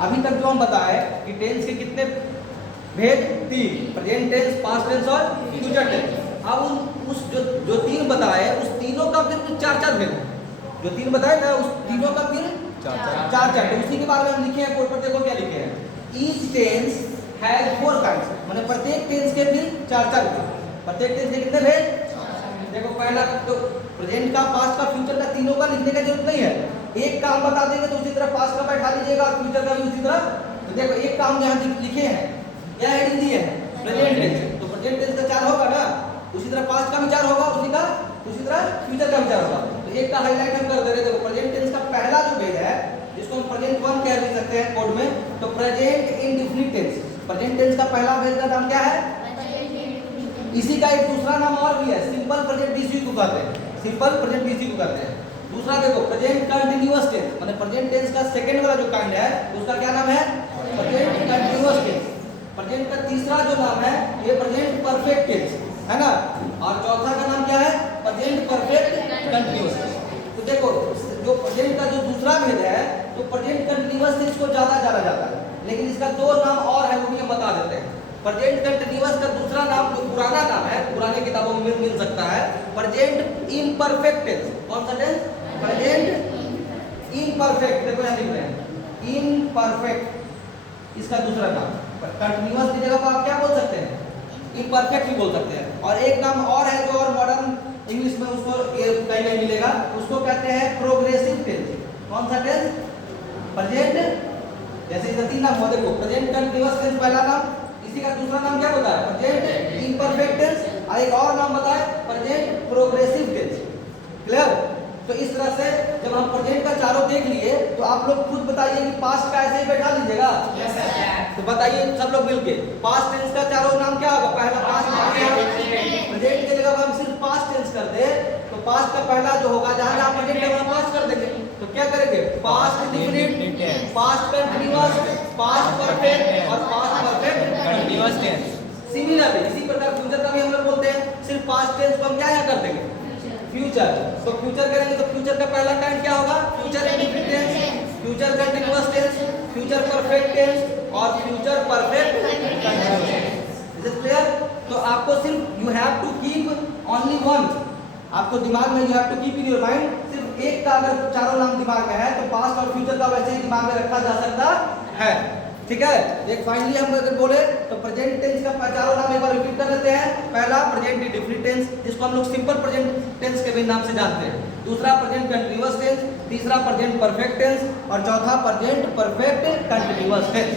अभी तक जो हम बताए कि टेंस के कितने भेद, 3, प्रेजेंट टेंस, पास्ट टेंस और फ्यूचर टेंस। अब उस जो 3 बताए उस तीनों का फिर 4 भेद है। जो 3 बताए ना उस तीनों का फिर 4 तो उसी के बारे में हम लिखे हैं बोर्ड पर, देखो क्या लिखे हैं। ईच टेंस हैज 4 काइंड्स, माने प्रत्येक टेंस के फिर 4 भेद। प्रत्येक टेंस के कितने भेद? देखो पहला तो प्रेजेंट का, पास्ट का, फ्यूचर का, तीनों का लिखने का जरूरत नहीं है। एक काम बता देंगे तो उसी तरह पास्ट का बैठा लीजिएगा और फ्यूचर का भी उसी तरह। तो देखो एक काम यहाँ लिखे हैं, क्या हेडिंग दी है? Present tense. तो प्रेजेंट टेंस का 4 होगा ना, उसी तरह पास्ट का भी 4 होगा, उसी तरह फ्यूचर का भी 4 होगा। तो एक का हाईलाइट हम कर दे रहे। देखो प्रेजेंट टेंस का पहला जो भेद है, जिसको हम प्रेजेंट 1 कह भी सकते हैं कोड में, तो present indefinite tense. Present tense का पहला भेद का नाम क्या है? इसी का एक दूसरा नाम और भी है, सिंपल प्रेजेंट बीसी को कहते हैं। सिंपल प्रेजेंट बीसी को कहते हैं। दूसरा देखो प्रेजेंट कंटीन्यूअस टेंस, माने प्रेजेंट टेंस का सेकंड वाला जो काइंड है उसका क्या नाम है? Present continuous tense. प्रेजेंट का तीसरा जो नाम है ये प्रेजेंट परफेक्ट टेंस है ना, और चौथा का नाम क्या है? Present perfect continuous. तो देखो जो प्रेजेंट का जो दूसरा भेद है तो प्रेजेंट कंटीन्यूअस से इसको ज्यादा जाना जाता है, लेकिन इसका 2 नाम और है वो भी हम बता देते हैं। प्रेजेंट कंटीन्यूअस का दूसरा नाम जो पुराना नाम है, पुराने किताबों में मिल सकता है, प्रेजेंट इम्परफेक्ट टेंस। कौन सा टेंस? Present imperfect. देखो यहाँ लिख रहे हैं इम्परफेक्ट, इसका दूसरा नाम। कंटीन्यूअस की जगह पर आप क्या बोल सकते हैं? इम्परफेक्ट भी बोल सकते हैं। और एक नाम और है जो और मॉडर्न इंग्लिश में उसको कहीं नहीं मिलेगा, उसको कहते हैं प्रोग्रेसिव टेंस। कौन सा टेंस? प्रेजेंट, जैसे इसका 3 नाम हुआ, देखो प्रेजेंट कंटीन्यूअस टेंस पहला नाम, इसी का दूसरा नाम क्या होता है? प्रेजेंट इम्परफेक्ट टेंस, और एक और नाम बताए प्रेजेंट प्रोग्रेसिव टेंस। क्लियर? तो इस तरह से जब हम प्रेजेंट का चारों देख लिए तो आप लोग खुद बताइए कि पास्ट का ऐसे ही बैठा लीजिएगा। Yes sir. तो बताइए सब लोग मिलके, पास्ट टेंस का चारों नाम क्या होगा? पहला पास्ट, प्रेजेंट की जगह हम सिर्फ पास्ट टेंस कर दे तो पास्ट का पहला जो होगा, जहां जहां प्रेजेंट है वहां पास्ट कर देंगे। तो क्या करेंगे? Past indefinite, past continuous, past perfect और past perfect continuous tense. Similarly इसी प्रकार फ्यूचर का भी हम लोग बोलते हैं, सिर्फ पास्ट टेंस को हम क्या कर देंगे? फ्यूचर। तो फ्यूचर करेंगे तो फ्यूचर का पहला काइंड क्या होगा? Future indefinite tense, future continuous tense, future perfect tense और future perfect continuous tense. Is it clear? तो आपको सिर्फ you have to keep only one, आपको दिमाग में you have to keep in your mind, सिर्फ एक का अगर चारों नाम दिमाग में है तो पास्ट और फ्यूचर का वैसे ही दिमाग में रखा जा सकता है। ठीक है? एक फाइनली हम अगर बोले तो प्रेजेंट टेंस का चारों नाम एक बार रिपीट कर लेते हैं। पहला प्रेजेंट इंडेफिनिट टेंस, जिसको हम लोग सिंपल प्रेजेंट टेंस के भी नाम से जानते हैं। दूसरा प्रेजेंट कंटीन्यूअस टेंस, तीसरा प्रेजेंट परफेक्ट टेंस और चौथा प्रेजेंट परफेक्ट कंटीन्यूअस टेंस।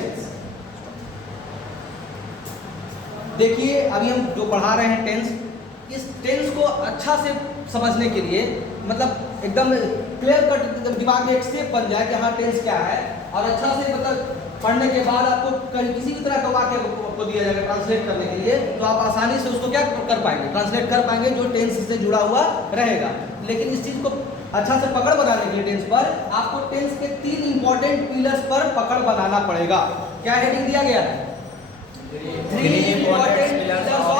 देखिए अभी हम जो पढ़ा रहे हैं टेंस, इस टेंस को अच्छा से समझने के लिए, मतलब एकदम क्लियर कट दिमाग में एक शेप बन जाए कि हाँ टेंस क्या है, और अच्छा से मतलब पढ़ने के बाद आपको कहीं किसी भी तरह का वाक्य को दिया जाएगा ट्रांसलेट करने के लिए, तो आप आसानी से उसको क्या कर पाएंगे? ट्रांसलेट कर पाएंगे, जो टेंस से जुड़ा हुआ रहेगा। लेकिन इस चीज को अच्छा से पकड़ बनाने के लिए टेंस पर आपको टेंस के 3 इंपॉर्टेंट पिलर्स पर पकड़ बनाना पड़ेगा। क्या हेडिंग दिया गया है? 3 इंपॉर्टेंट पिलर्स ऑफ